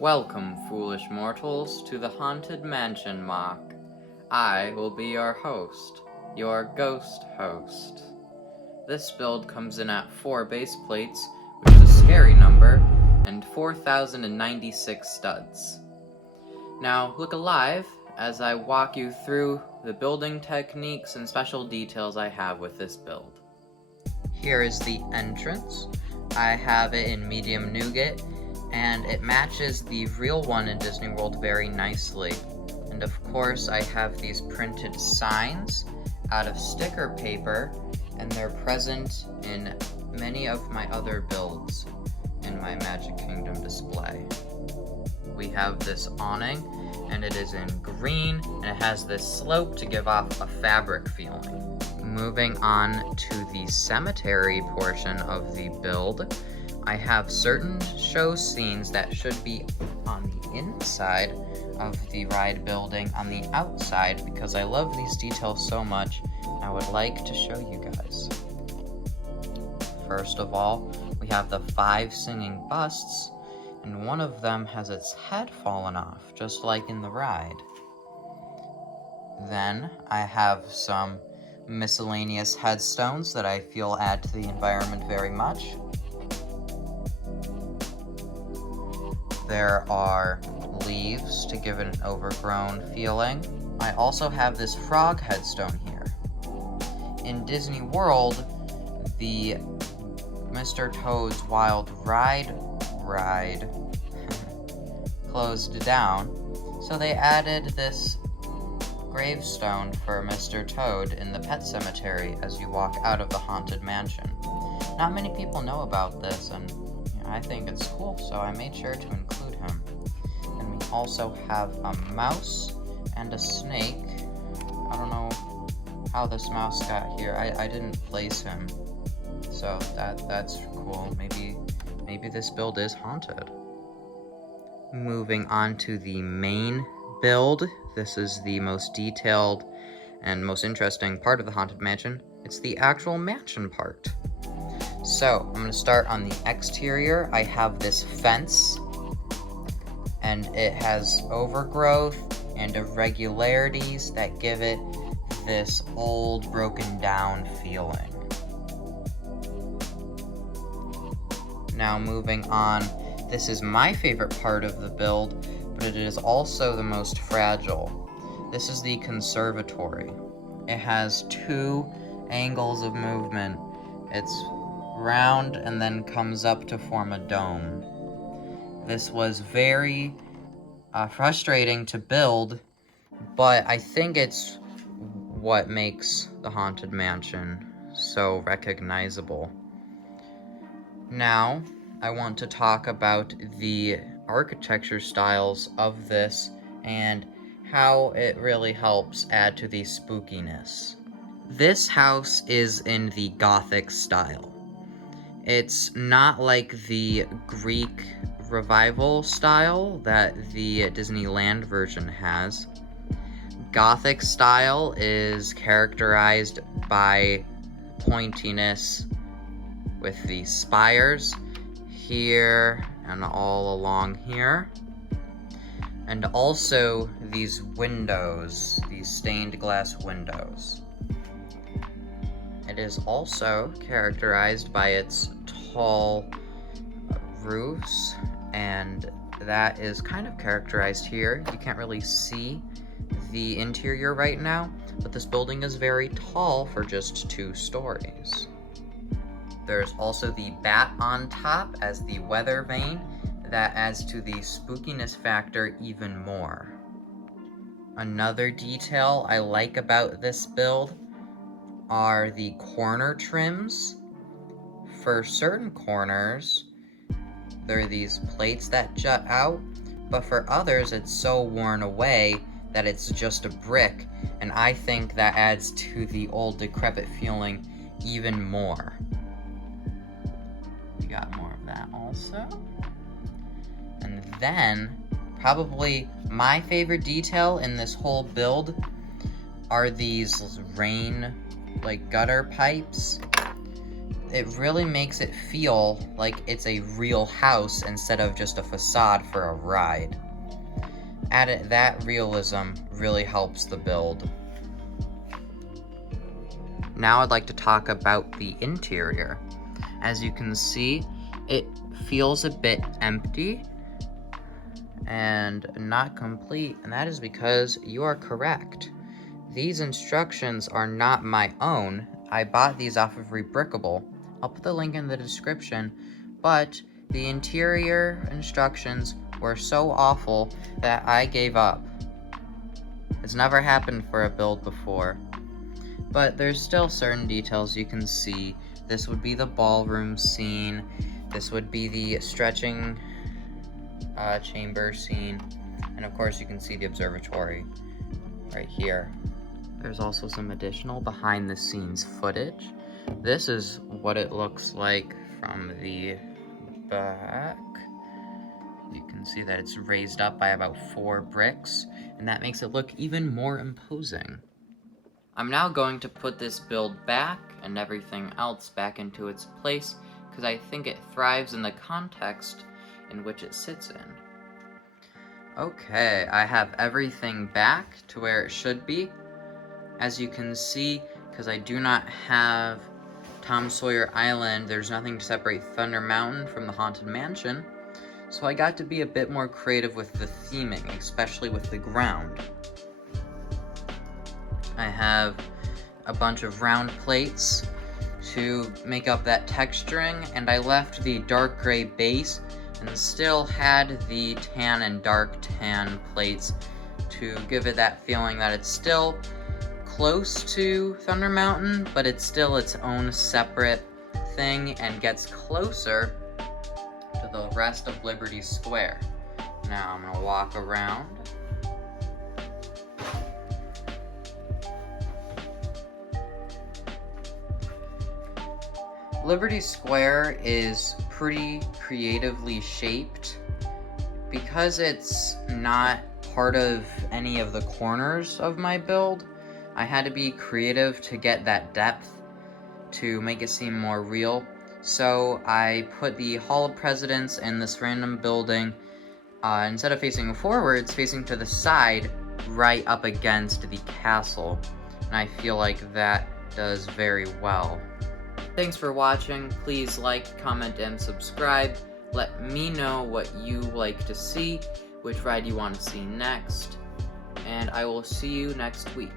Welcome, foolish mortals, to the Haunted Mansion MOC. I will be your host, your ghost host. This build comes in at 4 base plates, which is a scary number, and 4,096 studs. Now, look alive as I walk you through the building techniques and special details I have with this build. Here is the entrance. I have it in medium nougat, and it matches the real one in Disney World very nicely. And of course, I have these printed signs out of sticker paper, and they're present in many of my other builds in my Magic Kingdom display. We have this awning, and it is in green, and it has this slope to give off a fabric feeling. Moving on to the cemetery portion of the build, I have certain show scenes that should be on the inside of the ride building on the outside because I love these details so much. I would like to show you guys. First of all, we have the 5 singing busts, and one of them has its head fallen off, just like in the ride. Then I have some miscellaneous headstones that I feel add to the environment very much. There are leaves to give it an overgrown feeling. I also have this frog headstone here. In Disney World, the Mr. Toad's Wild Ride closed down, so they added this gravestone for Mr. Toad in the pet cemetery as you walk out of the Haunted Mansion. Not many people know about this, and I think it's cool, so I made sure to include him. And we also have a mouse and a snake. I don't know how this mouse got here. I didn't place him, so that's cool. Maybe this build is haunted. Moving on to the main build. This is the most detailed and most interesting part of the Haunted Mansion. It's the actual mansion part. So, I'm going to start on the exterior. I have this fence, and it has overgrowth and irregularities that give it this old, broken down feeling. Now moving on, this is my favorite part of the build, but it is also the most fragile. This is the conservatory. It has 2 angles of movement. It's round and then comes up to form a dome. This was very frustrating to build, but I think it's what makes the Haunted Mansion so recognizable. Now, I want to talk about the architecture styles of this and how it really helps add to the spookiness. This house is in the Gothic style. It's not like the Greek revival style that the Disneyland version has. Gothic style is characterized by pointiness with the spires here and all along here. And also these windows, these stained glass windows. It is also characterized by its tall roofs, and that is kind of characterized here. You can't really see the interior right now, but this building is very tall for just 2 stories. There's also the bat on top as the weather vane that adds to the spookiness factor even more. Another detail I like about this build are the corner trims. For certain corners, there are these plates that jut out, but for others it's so worn away that it's just a brick, and I think that adds to the old decrepit feeling even more. We got more of that also. And then, probably my favorite detail in this whole build are these rain, gutter pipes. it really makes it feel like it's a real house instead of just a facade for a ride. That realism really helps the build. Now I'd like to talk about the interior. As you can see, it feels a bit empty and not complete, and that is because you are correct. These instructions are not my own. I bought these off of Rebrickable. I'll put the link in the description, but the interior instructions were so awful that I gave up. It's never happened for a build before. But there's still certain details you can see. This would be the ballroom scene. This would be the stretching chamber scene. And of course you can see the observatory right here. There's also some additional behind the scenes footage. This is what it looks like from the back. You can see that it's raised up by about 4 bricks, and that makes it look even more imposing. I'm now going to put this build back and everything else back into its place because I think it thrives in the context in which it sits in. Okay, I have everything back to where it should be. As you can see, because I do not have Tom Sawyer Island, there's nothing to separate Thunder Mountain from the Haunted Mansion, so I got to be a bit more creative with the theming, especially with the ground. I have a bunch of round plates to make up that texturing, and I left the dark gray base and still had the tan and dark tan plates to give it that feeling that it's still close to Thunder Mountain, but it's still its own separate thing and gets closer to the rest of Liberty Square. Now I'm gonna walk around. Liberty Square is pretty creatively shaped. Because it's not part of any of the corners of my build, I had to be creative to get that depth to make it seem more real. So I put the Hall of Presidents in this random building, instead of facing forwards, facing to the side, right up against the castle. And I feel like that does very well. Thanks for watching. Please like, comment, and subscribe. Let me know what you like to see, which ride you want to see next, and I will see you next week.